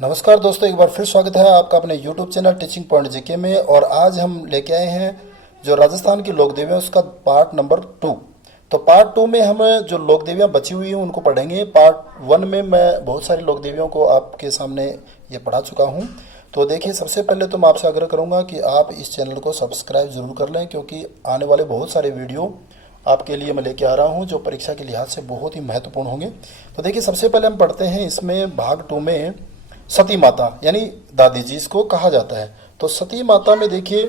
नमस्कार दोस्तों, एक बार फिर स्वागत है आपका अपने YouTube channel teaching point GK में। और आज हम लेके आए हैं जो राजस्थान की लोक देवियाँ उसका पार्ट नंबर 2। तो पार्ट 2 में हम जो लोक देवियाँ बची हुई हैं उनको पढ़ेंगे। पार्ट 1 में मैं बहुत सारी लोक देवियों को आपके सामने ये पढ़ा चुका हूँ। तो देखिए, सबसे पहले तो मैं आपसे आग्रह करूँगा कि आप इस चैनल को सब्सक्राइब ज़रूर कर लें, क्योंकि आने वाले बहुत सारे वीडियो आपके लिए मैं लेके आ रहा हूँ जो परीक्षा के लिहाज से बहुत ही महत्वपूर्ण होंगे। तो देखिए, सबसे पहले हम पढ़ते हैं इसमें भाग 2 में सती माता यानी दादी जी इसको कहा जाता है। तो सती माता में देखिए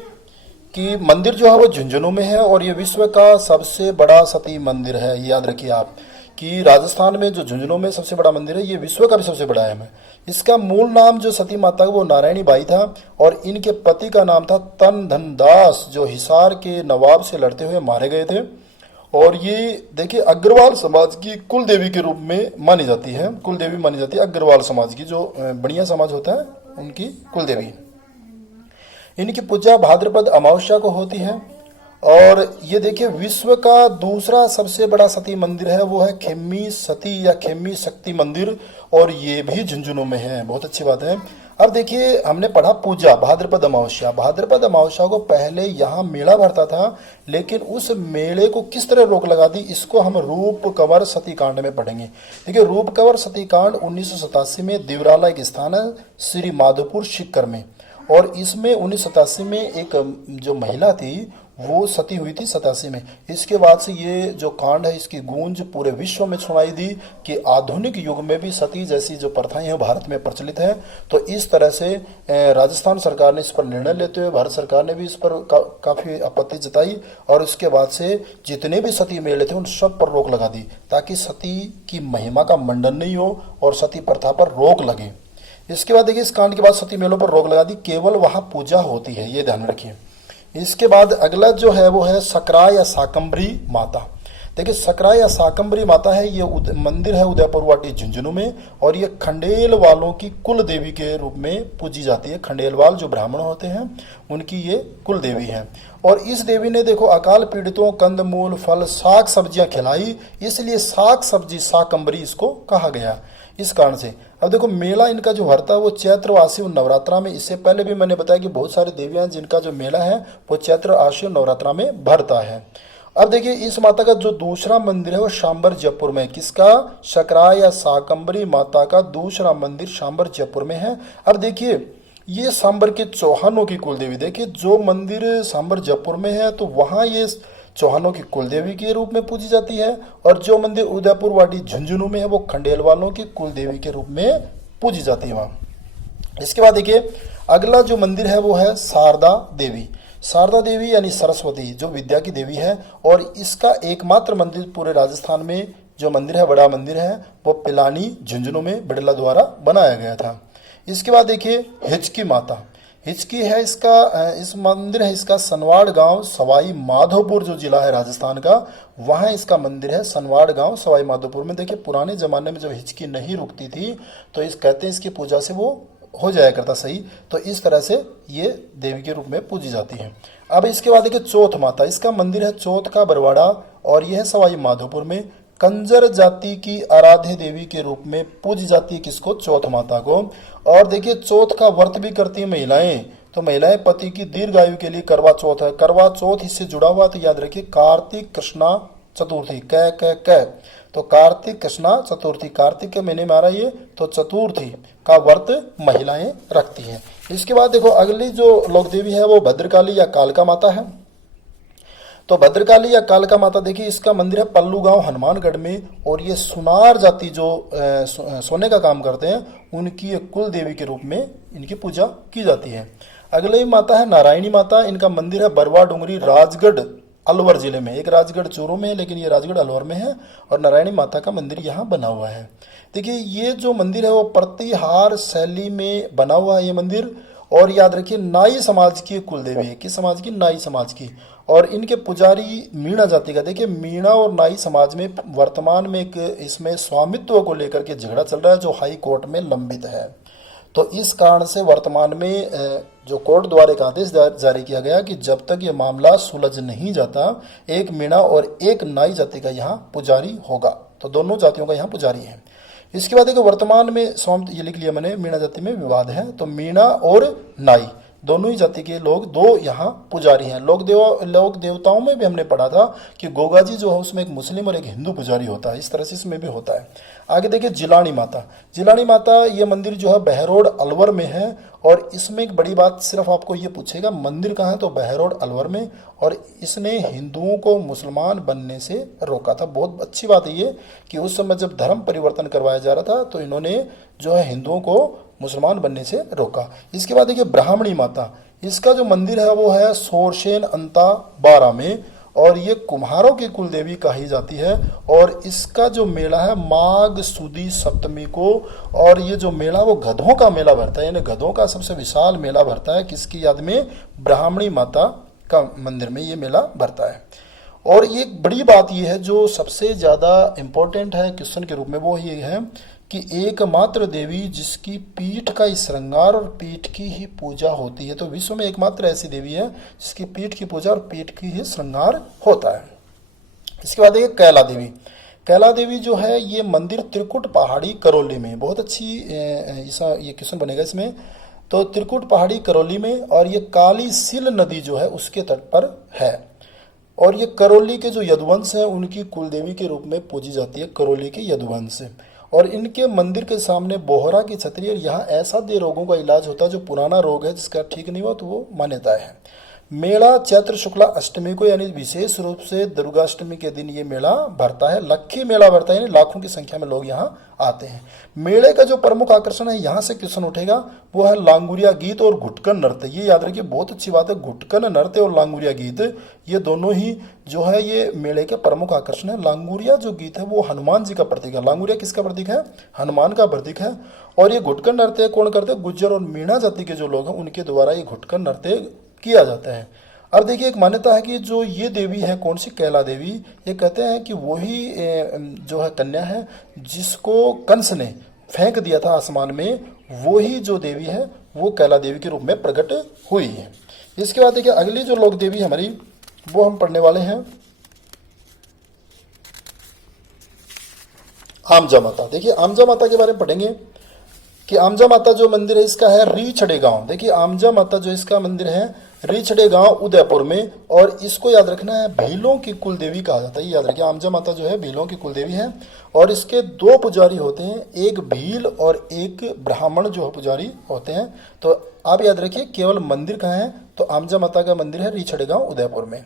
कि मंदिर जो है वो झुंझुनू में है और ये विश्व का सबसे बड़ा सती मंदिर है। ये याद रखिए आप कि राजस्थान में जो झुंझुनू में सबसे बड़ा मंदिर है, ये विश्व का भी सबसे बड़ा है। इसका मूल नाम जो सती माता वो नारायणी बाई था और इनके पति का नाम था तन धन दास, जो हिसार के नवाब से लड़ते हुए मारे गए थे। और ये देखिए अग्रवाल समाज की कुल देवी के रूप में मानी जाती है। कुल देवी मानी जाती है अग्रवाल समाज की, जो बढ़िया समाज होता है उनकी कुल देवी। इनकी पूजा भाद्रपद अमावस्या को होती है। और ये देखिए विश्व का दूसरा सबसे बड़ा सती मंदिर है, वो है खेमी सती या खेमी शक्ति मंदिर, और ये भी झुंझुनू में है। बहुत अच्छी बात है। अब देखिए, हमने पढ़ा पूजा भाद्रपद अमावस्या। भाद्रपद अमावस्या को पहले यहाँ मेला भरता था, लेकिन उस मेले को किस तरह रोक लगा दी, इसको हम रूप कंवर सती कांड में पढ़ेंगे। देखिए, रूप कंवर सती कांड 1987 में दिवराला एक स्थान है श्री माधोपुर सीकर में, और इसमें 1987 में एक जो महिला थी वो सती हुई थी 87 में। इसके बाद से ये जो कांड है इसकी गूंज पूरे विश्व में सुनाई दी कि आधुनिक युग में भी सती जैसी जो प्रथाएं हैं भारत में प्रचलित है। तो इस तरह से राजस्थान सरकार ने इस पर निर्णय लेते हुए भारत सरकार ने भी इस पर काफी आपत्ति जताई, और उसके बाद से जितने भी सती मेले थे उन सब पर रोक लगा दी, ताकि सती की महिमा का मंडन नहीं हो और सती प्रथा पर रोक लगे। इसके बाद देखिए, इस कांड के बाद सती मेलों पर रोक लगा दी, केवल वहां पूजा होती है, ये ध्यान रखिए। इसके बाद अगला जो है वो है सकरा या साकंबरी माता। देखिए, सकरा या साकंबरी माता है, ये मंदिर है उदयपुर वाटी झुंझुनू में, और ये खंडेल वालों की कुल देवी के रूप में पूजी जाती है। खंडेलवाल जो ब्राह्मण होते हैं उनकी ये कुल देवी है। और इस देवी ने देखो अकाल पीड़ितों कंदमूल फल साग सब्जियां खिलाई, इसलिए साग सब्जी साकंबरी इसको कहा गया इस कारण से। अब देखो, मेला इनका जो भरता है वो चैत्र आश्विन नवरात्रा में। इससे पहले भी मैंने बताया कि बहुत सारी देवियां जिनका जो मेला है वो चैत्र आश्विन नवरात्रा में भरता है। अब देखिए, इस माता का जो दूसरा मंदिर है वो शांबर जयपुर में। किसका? सकरा या साकंबरी माता का दूसरा मंदिर शांबर जयपुर में है। अब देखिए, ये सांबर के चौहानों की कुल देवी। देखिए, जो मंदिर सांबर जयपुर में है तो वहां ये चौहानों की कुलदेवी के रूप में पूजी जाती है, और जो मंदिर उदयपुर वाटी झुंझुनू में है वो खंडेलवालों की कुलदेवी के रूप में पूजी जाती है वहां। इसके बाद देखिए, अगला जो मंदिर है वो है शारदा देवी। शारदा देवी यानी सरस्वती, जो विद्या की देवी है, और इसका एकमात्र मंदिर पूरे राजस्थान में जो मंदिर है, बड़ा मंदिर है, वो पिलानी झुंझुनू में बिड़ला द्वारा बनाया गया था। इसके बाद देखिए, हिचकी माता। हिचकी है इसका इस मंदिर है इसका सनवाड़ गांव सवाई माधोपुर जो जिला है राजस्थान का, वहां इसका मंदिर है सनवाड़ गांव सवाई माधोपुर में। देखिए, पुराने जमाने में जब हिचकी नहीं रुकती थी तो इस कहते हैं इसकी पूजा से वो हो जाया करता सही। तो इस तरह से ये देवी के रूप में पूजी जाती है। अब इसके बाद देखिए, चौथ माता। इसका मंदिर है चौथ का बरवाड़ा, और यह है सवाई माधोपुर में। कंजर जाति की आराध्य देवी के रूप में पूजी जाती है किसको? चौथ माता को। और देखिए, चौथ का व्रत भी करती है महिलाएं। तो महिलाएं पति की दीर्घायु के लिए करवा चौथ है। करवा चौथ इससे जुड़ा हुआ, तो याद रखिए कार्तिक कृष्णा चतुर्थी क तो कार्तिक कृष्णा चतुर्थी, कार्तिक के महीने में आ रहा है ये, तो चतुर्थी का व्रत महिलाएं रखती हैं। इसके बाद देखो, अगली जो लोक देवी है वो भद्रकाली या कालका माता है। तो भद्रकाली या कालका माता देखिए, इसका मंदिर है पल्लू गांव हनुमानगढ़ में, और ये सुनार जाति जो सोने का काम करते हैं उनकी कुल देवी के रूप में इनकी पूजा की जाती है। अगली माता है नारायणी माता। इनका मंदिर है बरवा डूंगरी राजगढ़ अलवर जिले में। एक राजगढ़ चूरू में है, लेकिन ये राजगढ़ अलवर में है, और नारायणी माता का मंदिर यहाँ बना हुआ है। देखिए, ये जो मंदिर है वो प्रतिहार शैली में बना हुआ है ये मंदिर। और याद रखिए, नाई समाज की कुल देवी है। किस समाज की? नाई समाज की। और इनके पुजारी मीणा जाति का। देखिए, मीणा और नाई समाज में वर्तमान में एक इसमें स्वामित्व को लेकर के झगड़ा चल रहा है जो हाई कोर्ट में लंबित है। तो इस कारण से वर्तमान में जो कोर्ट द्वारा एक आदेश जारी किया गया कि जब तक ये मामला सुलझ नहीं जाता, एक मीणा और एक नाई जाति का यहाँ पुजारी होगा। तो दोनों जातियों का यहाँ पुजारी है। इसके बाद देखो वर्तमान में स्वाम, ये लिख लिया मैंने, मीणा जाति में विवाद है, तो मीणा और नाई दोनों ही जाति के लोग, दो यहाँ पुजारी हैं। लोक देवताओं में भी हमने पढ़ा था कि गोगा जी जो है उसमें एक मुस्लिम और एक हिंदू पुजारी होता है, इस तरह से इसमें भी होता है। आगे देखिए जिलानी माता। जिलानी माता ये मंदिर जो है बहरोड अलवर में है, और इसमें एक बड़ी बात सिर्फ आपको ये पूछेगा मंदिर कहाँ है, तो बहरोड अलवर में, और इसने हिंदुओं को मुसलमान बनने से रोका था। बहुत अच्छी बात है ये कि उस समय जब धर्म परिवर्तन करवाया जा रहा था तो इन्होंने जो है हिंदुओं को मुसलमान बनने से रोका। इसके बाद देखिए ब्राह्मणी माता, इसका जो मंदिर है वो है सोरसेन अंता 12 में, और ये कुम्हारों की कुल देवी कही जाती है। और इसका जो मेला है माघ सुदी सप्तमी को, और ये जो मेला वो गधों का मेला भरता है, यानी गधों का सबसे विशाल मेला भरता है, किसकी याद में, ब्राह्मणी माता का मंदिर में ये मेला भरता है। और ये बड़ी बात ये है जो सबसे ज़्यादा इम्पोर्टेंट है क्वेश्चन के रूप में, वो ये है कि एकमात्र देवी जिसकी पीठ का श्रृंगार और पीठ की ही पूजा होती है। तो विश्व में एकमात्र ऐसी देवी है जिसकी पीठ की पूजा और पीठ की ही श्रृंगार होता है। इसके बाद देखिए कैला देवी। कैला देवी जो है ये मंदिर त्रिकुट पहाड़ी करौली में, बहुत अच्छी ये क्वेश्चन बनेगा इसमें, तो त्रिकुट पहाड़ी करौली में, और ये काली सिल नदी जो है उसके तट पर है। और ये करौली के जो यदुवंश हैं उनकी कुलदेवी के रूप में पूजी जाती है, करौली के यदुवंश। और इनके मंदिर के सामने बोहरा की छतरी, और यहाँ ऐसा दे रोगों का इलाज होता है जो पुराना रोग है जिसका ठीक नहीं हुआ तो वो मान्यता है। मेला चैत्र शुक्ला अष्टमी को, यानी विशेष रूप से दुर्गाष्टमी के दिन ये मेला भरता है। लक्खी मेला भरता है, यानी लाखों की संख्या में लोग यहाँ आते हैं। मेले का जो प्रमुख आकर्षण है, यहाँ से क्वेश्चन उठेगा, वो है लांगुरिया गीत और घुटकन नृत्य। ये याद रखिए, बहुत अच्छी बात है, घुटकन नृत्य और लांगुरिया गीत ये दोनों ही जो है ये मेले के प्रमुख आकर्षण है। लांगुरिया जो गीत है वो हनुमान जी का प्रतीक है। लांगुरिया किसका प्रतीक है, हनुमान का प्रतीक है। और ये घुटकन नृत्य कौन करते हैं, गुज्जर और मीणा जाति के जो लोग हैं उनके द्वारा ये घुटकन नृत्य किया जाता है। अब देखिए एक मान्यता है कि जो ये देवी है कौन सी, कैला देवी, ये कहते हैं कि वही जो है कन्या है जिसको कंस ने फेंक दिया था आसमान में, वही जो देवी है वो कैला देवी के रूप में प्रकट हुई है। इसके बाद देखिए अगली जो लोक देवी हमारी वो हम पढ़ने वाले हैं आमजा माता। देखिए आमजा माता के बारे में पढ़ेंगे कि आमजा माता जो मंदिर है इसका है रीछड़े गांव। देखिए आमजा माता जो इसका मंदिर है रीछड़े गांव उदयपुर में, और इसको याद रखना है भीलों की कुल देवी कहा जाता है। ये याद रखिए आमजा माता जो है भीलों की कुल देवी है, और इसके दो पुजारी होते हैं, एक भील और एक ब्राह्मण जो पुजारी होते हैं। तो आप याद रखिए केवल मंदिर कहाँ है, तो आमजा माता का मंदिर है रीछड़े गांव उदयपुर में।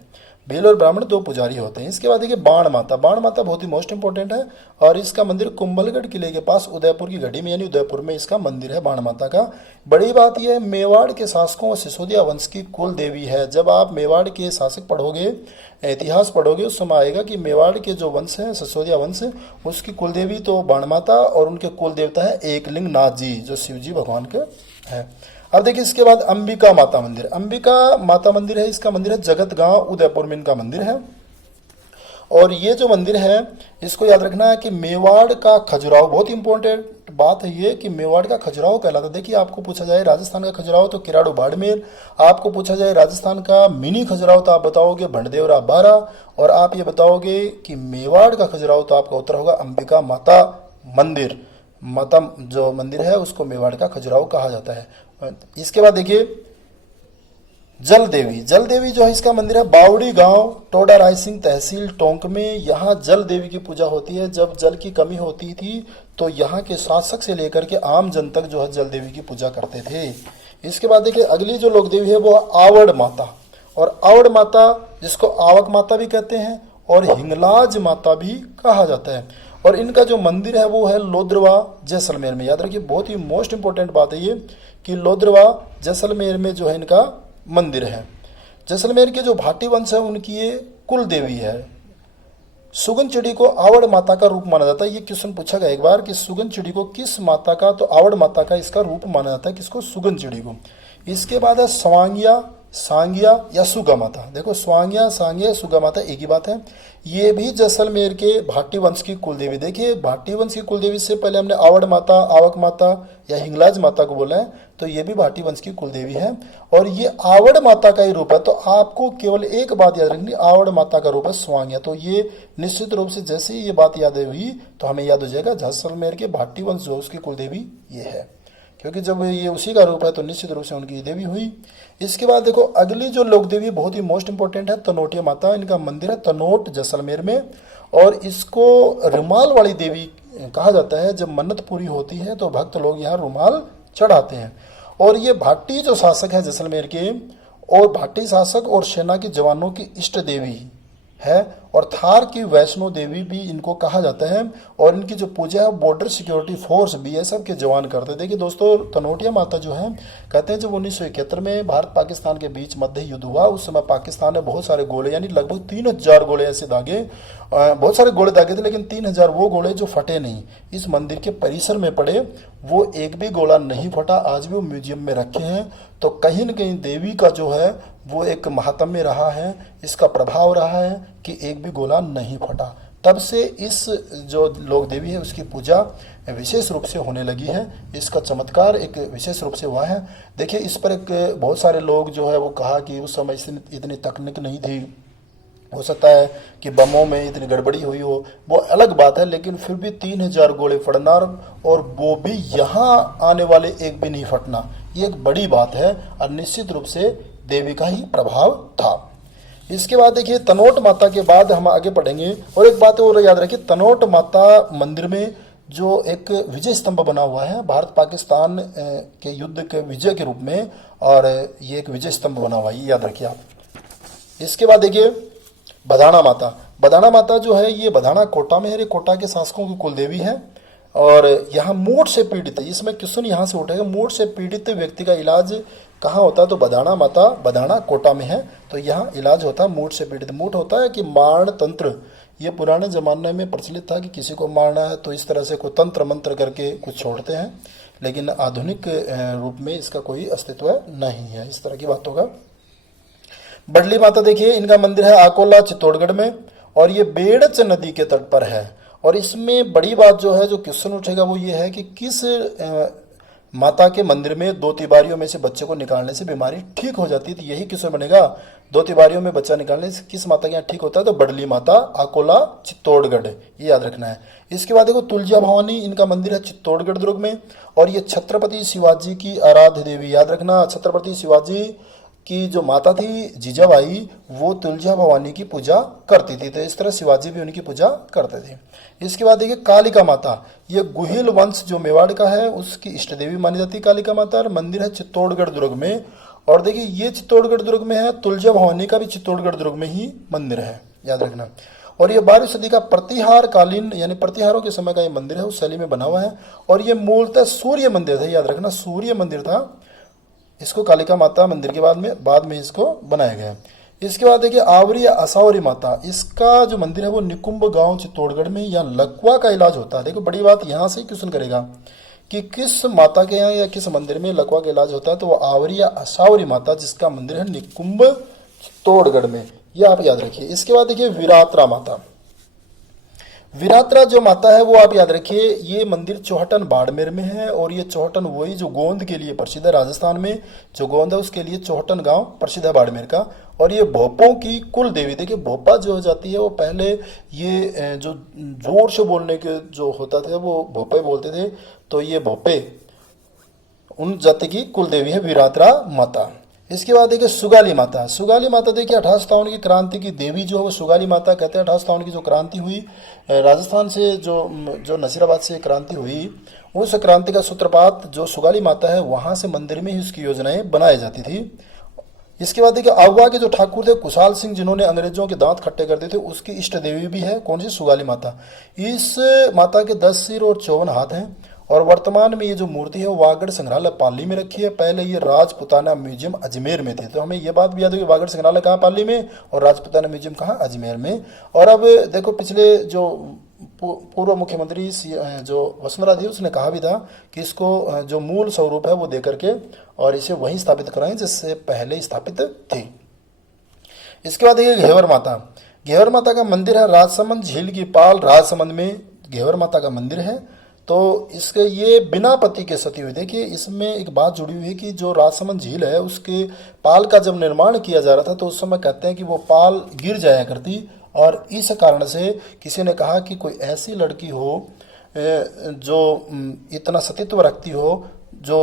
भील और ब्राह्मण दो पुजारी होते हैं। इसके बाद देखिए बाण माता। बाण माता बहुत ही मोस्ट इंपॉर्टेंट है, और इसका मंदिर कुंभलगढ़ किले के पास उदयपुर की घड़ी में, यानी उदयपुर में इसका मंदिर है बाण माता का। बड़ी बात यह है मेवाड़ के शासकों और सिसोदिया वंश की कुल देवी है। जब आप मेवाड़ के शासक पढ़ोगे, इतिहास पढ़ोगे, उस समय आएगा कि मेवाड़ के जो वंश है सिसोदिया वंश, उसकी कुल देवी तो बाण माता, और उनके कुल देवता है एकलिंग नाथ जी जो शिव जी भगवान के है। अब देखिए इसके बाद अंबिका माता मंदिर। अंबिका माता मंदिर है, इसका मंदिर है जगत गांव उदयपुर में इनका मंदिर है। और ये जो मंदिर है इसको याद रखना है कि मेवाड़ का खजुराहो, बहुत इंपॉर्टेंट बात है ये कि मेवाड़ का खजुराहो कहलाता है। देखिए आपको पूछा जाए राजस्थान का खजुराहो तो किराड़ू बाड़मेर, आपको पूछा जाए राजस्थान का मिनी खजुराहो तो आप बताओगे भंडदेवरा बारा, और आप ये बताओगे कि मेवाड़ का खजुराहो तो आपका उत्तर होगा अंबिका माता मंदिर। माता जो मंदिर है उसको मेवाड़ का खजुराहो कहा जाता है। इसके बाद देखिए जल देवी। जल देवी जो है इसका मंदिर है बावड़ी गांव टोडा रायसिंह तहसील टोंक में। यहाँ जल देवी की पूजा होती है। जब जल की कमी होती थी तो यहाँ के शासक से लेकर के आम जन तक जो है जल देवी की पूजा करते थे। इसके बाद देखिए अगली जो लोक देवी है वो आवड़ माता, और आवड़ माता जिसको आवक माता भी कहते हैं और हिंगलाज माता भी कहा जाता है। और इनका जो मंदिर है वो है लोद्रवा जैसलमेर में। याद रखिए बहुत ही मोस्ट इंपॉर्टेंट बात है ये कि लोद्रवा जैसलमेर में जो है इनका मंदिर है। जैसलमेर के जो भाटी वंश है उनकी ये कुल देवी है। सुगन चिड़ी को आवड़ माता का रूप माना जाता है। ये क्वेश्चन पूछा गया एक बार कि सुगन चिड़ी को किस माता का, तो आवड़ माता का इसका रूप माना जाता है। किसको, सुगन चिड़ी को। इसके बाद है सवांगिया सांग्या या सुगा माता। देखो स्वांग्या, सांग्या, सुगा माता एक ही बात है। ये भी जैसलमेर के भाटी वंश की कुलदेवी। देखिए भाटी वंश की कुलदेवी से पहले हमने आवड़ माता, आवक माता या हिंगलाज माता को बोला है, तो ये भी भाटी वंश की कुलदेवी है और ये आवड़ माता का ही रूप है। तो आपको केवल एक बात याद रखनी, आवड़ माता का रूप है स्वांग्या। तो ये निश्चित रूप से जैसे ही ये बात याद हुई तो हमें याद हो जाएगा जैसलमेर के भाटी वंश जो उसकी कुलदेवी ये है, क्योंकि जब ये उसी का रूप है तो निश्चित रूप से उनकी देवी हुई। इसके बाद देखो अगली जो लोक देवी बहुत ही मोस्ट इंपॉर्टेंट है, तनोटिया माता। इनका मंदिर है तनोट जैसलमेर में और इसको रुमाल वाली देवी कहा जाता है। जब मन्नत पूरी होती है तो भक्त लोग यहाँ रुमाल चढ़ाते हैं। और ये भाटी जो शासक है जैसलमेर के, और भाटी शासक और सेना के जवानों की इष्ट देवी है और थार की वैष्णो देवी भी इनको कहा जाता है। और इनकी जो पूजा है बॉर्डर सिक्योरिटी फोर्स बीएसएफ के जवान करते हैं। देखिए दोस्तों तनोटिया माता जो है, कहते हैं जब 1971 में भारत पाकिस्तान के बीच मध्य युद्ध हुआ, उस समय पाकिस्तान ने बहुत सारे गोले यानी लगभग 3000 गोले ऐसे दागे, बहुत सारे गोले दागे थे, लेकिन 3000 वो गोले जो फटे नहीं, इस मंदिर के परिसर में पड़े, वो एक भी गोला नहीं फटा। आज भी वो म्यूजियम में रखे हैं। तो कहीं न कहीं देवी का जो है वो एक महात्म्य रहा है, इसका प्रभाव रहा है कि एक भी गोला नहीं फटा। तब से इस जो लोक देवी है उसकी पूजा विशेष रूप से होने लगी है। इसका चमत्कार एक विशेष रूप से हुआ है। देखिए इस पर एक बहुत सारे लोग जो है वो कहा कि उस समय इतनी तकनीक नहीं थी, हो सकता है कि बमों में इतनी गड़बड़ी हुई हो, वो अलग बात है, लेकिन फिर भी 3000 गोले फटना और वो भी यहाँ आने वाले एक भी नहीं फटना, ये एक बड़ी बात है और निश्चित रूप से देवी का ही प्रभाव था। इसके बाद देखिए तनोट माता के बाद हम आगे बढ़ेंगे। और एक बात और याद रखिए, तनोट माता मंदिर में जो एक विजय स्तंभ बना हुआ है भारत पाकिस्तान के युद्ध के विजय के रूप में, और ये एक विजय स्तंभ बना हुआ है, ये याद रखिए आप। इसके बाद देखिए बधाना माता। बधाना माता जो है ये बधाना कोटा में है, ये कोटा के शासकों की कुलदेवी है और यहाँ मूठ से पीड़ित है, इसमें क्वेश्चन यहाँ से उठेगा, मूठ से पीड़ित व्यक्ति का इलाज कहाँ होता है? तो बधाना माता बधाना कोटा में है, तो यहाँ इलाज होता है मूठ से पीड़ित। मूठ होता है कि मारण तंत्र, ये पुराने जमाने में प्रचलित था कि किसी को मारना है तो इस तरह से कोई तंत्र मंत्र करके कुछ छोड़ते हैं, लेकिन आधुनिक रूप में इसका कोई अस्तित्व नहीं है, इस तरह की बात होगा। बडली माता देखिए इनका मंदिर है आकोला चित्तौड़गढ़ में और ये बेड़च नदी के तट पर है। और इसमें बड़ी बात जो है, जो क्वेश्चन उठेगा वो ये है कि किस माता के मंदिर में 2 तिबारियों में से बच्चे को निकालने से बीमारी ठीक हो जाती है? तो यही क्वेश्चन बनेगा, 2 तिबारियों में बच्चा निकालने से किस माता के यहाँ ठीक होता है? तो बडली माता आकोला चित्तौड़गढ़, ये याद रखना है। इसके बाद देखो तुलजा भवानी, इनका मंदिर है चित्तौड़गढ़ दुर्ग में और ये छत्रपति शिवाजी की आराध्य देवी, याद रखना। छत्रपति शिवाजी की जो माता थी जीजाबाई, वो तुलजा भवानी की पूजा करती थी, तो इस तरह शिवाजी भी उनकी पूजा करते थे। इसके बाद देखिए कालिका माता, ये गुहिल वंश जो मेवाड़ का है उसकी इष्ट देवी मानी जाती है कालिका माता, और मंदिर है चित्तौड़गढ़ दुर्ग में। और देखिए ये चित्तौड़गढ़ दुर्ग में है, तुलजा भवानी का भी चित्तौड़गढ़ दुर्ग में ही मंदिर है, याद रखना। और ये 12वीं सदी का प्रतिहार कालीन यानी प्रतिहारों के समय का ये मंदिर है, उस शैली में बना हुआ है। और ये मूलतः सूर्य मंदिर था, याद रखना सूर्य मंदिर था। इसको कालिका माता मंदिर के बाद में इसको बनाया गया। इसके बाद देखिए आवरी या असावरी माता, इसका जो मंदिर है वो निकुंभ गांव चित्तौड़गढ़ में, यहाँ लकवा का इलाज होता है। देखो बड़ी बात यहाँ से ही क्वेश्चन करेगा कि किस माता के यहाँ या किस मंदिर में लकवा का इलाज होता है? तो वो आवरी या असावरी माता जिसका मंदिर है निकुंभ चित्तौड़गढ़ में, ये आप याद रखिए। इसके बाद देखिए विरात्रा माता। विरात्रा जो माता है वो आप याद रखिए, ये मंदिर चौहटन बाड़मेर में है और ये चौहटन वही जो गोंद के लिए प्रसिद्ध है, राजस्थान में जो गोंद है उसके लिए चौहटन गांव प्रसिद्ध है बाड़मेर का। और ये भोपों की कुल देवी। देखिए भोपा जो हो जाती है वो पहले ये जो जोर से बोलने के जो होता था वो भोपे बोलते थे, तो ये भोपे उन जाति की कुल देवी है विरात्रा माता। इसके बाद देखिए सुगाली माता। सुगाली माता देखिए 1857 की क्रांति की देवी जो है वो सुगाली माता कहते हैं। 1857 की जो क्रांति हुई राजस्थान से, जो नसीराबाद से क्रांति हुई, उस क्रांति का सूत्रपात जो सुगाली माता है वहां से मंदिर में ही उसकी योजनाएं बनाई जाती थी। इसके बाद देखिए आवा के जो ठाकुर थे कुशाल सिंह, जिन्होंने अंग्रेजों के दांत खट्टे कर दिए थे, उसकी इष्ट देवी भी है कौन सी? सुगाली माता। इस माता के 10 सिर और 54 हाथ हैं और वर्तमान में ये जो मूर्ति है वो वागड़ संग्रहालय पाली में रखी है। पहले ये राजपुताना म्यूजियम अजमेर में थे, तो हमें ये बात भी याद होगी वागड़ संग्रहालय कहाँ? पाली में, और राजपुताना म्यूजियम कहाँ? अजमेर में। और अब देखो पिछले जो पूर्व मुख्यमंत्री जो वसुंधरा थी उसने कहा भी था कि इसको जो मूल स्वरूप है वो दे करके और इसे वहीं स्थापित कराएं जिससे पहले स्थापित थी। इसके बाद देखिए घेवर माता। घेवर माता का मंदिर है राजसमंद झील की पाल राजसमंद में घेवर माता का मंदिर है। तो इसके ये बिना पति के सती हुई। देखिए इसमें एक बात जुड़ी हुई है कि जो राजसमंद झील है उसके पाल का जब निर्माण किया जा रहा था तो उस समय कहते हैं कि वो पाल गिर जाया करती और इस कारण से किसी ने कहा कि कोई ऐसी लड़की हो जो इतना सतीत्व रखती हो जो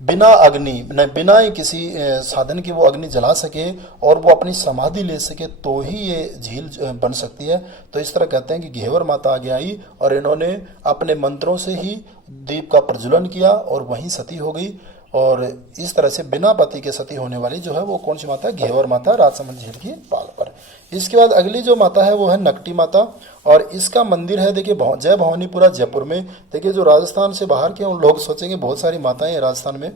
बिना अग्नि न बिना ही किसी साधन की वो अग्नि जला सके और वो अपनी समाधि ले सके तो ही ये झील बन सकती है। तो इस तरह कहते हैं कि घेवर माता आगे आई और इन्होंने अपने मंत्रों से ही दीप का प्रज्वलन किया और वहीं सती हो गई। और इस तरह से बिना पति के सती होने वाली जो है वो कौन सी माता है? घेवर माता, राजसमंद झील की पाल पर। इसके बाद अगली जो माता है वो है नकटी माता और इसका मंदिर है देखिए जय भवानीपुरा जयपुर में। देखिए जो राजस्थान से बाहर के उन लोग सोचेंगे बहुत सारी माताएं हैं राजस्थान में,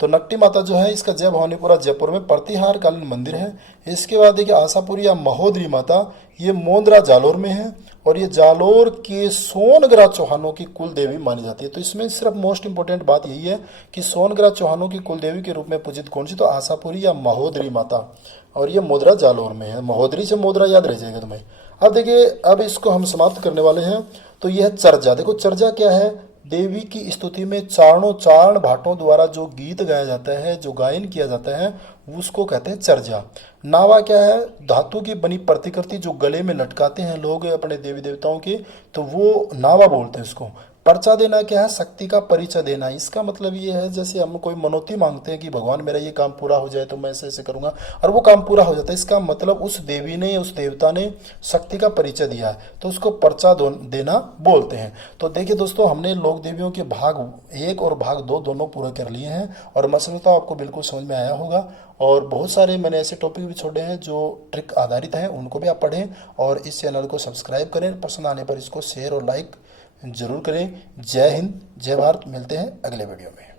तो नकटी माता जो है इसका जय भवानीपुरा जयपुर में प्रतिहार कालीन मंदिर है। इसके बाद देखिए आशापुरी या महोदरी माता, ये मोंदरा जालोर में है और ये जालोर के सोनग्राह चौहानों की कुल देवी मानी जाती है। तो इसमें सिर्फ मोस्ट इंपोर्टेंट बात यही है कि सोनग्राह चौहानों की कुल देवी के रूप में पूजित कौन सी? तो आशापुरी या महोदरी माता और ये मोदरा जालोर में है। महोदरी से मोदरा याद रह जाएगा तुम्हें। अब देखिए अब इसको हम समाप्त करने वाले हैं। तो यह चर्चा, देखो चर्चा क्या है? देवी की स्तुति में चारण भाटों द्वारा जो गीत गाया जाता है, जो गायन किया जाता है उसको कहते हैं चर्चा। नावा क्या है? धातु की बनी प्रतिकृति जो गले में लटकाते हैं लोग अपने देवी देवताओं के, तो वो नावा बोलते हैं इसको। पर्चा देना क्या है? शक्ति का परिचय देना। इसका मतलब ये है जैसे हम कोई मनौती मांगते हैं कि भगवान मेरा ये काम पूरा हो जाए तो मैं ऐसे ऐसे करूंगा और वो काम पूरा हो जाता है। इसका मतलब उस देवी ने, उस देवता ने शक्ति का परिचय दिया है तो उसको पर्चा देना बोलते हैं। तो देखिए दोस्तों, हमने लोक देवियों के भाग 1 और भाग 2 दोनों पूरे कर लिए हैं और मैं समझता हूँ आपको बिल्कुल समझ में आया होगा। और बहुत सारे मैंने ऐसे टॉपिक भी छोड़े हैं जो ट्रिक आधारित हैं, उनको भी आप पढ़ें और इस चैनल को सब्सक्राइब करें। पसंद आने पर इसको शेयर और लाइक जरूर करें। जय हिंद, जय भारत। मिलते हैं अगले वीडियो में।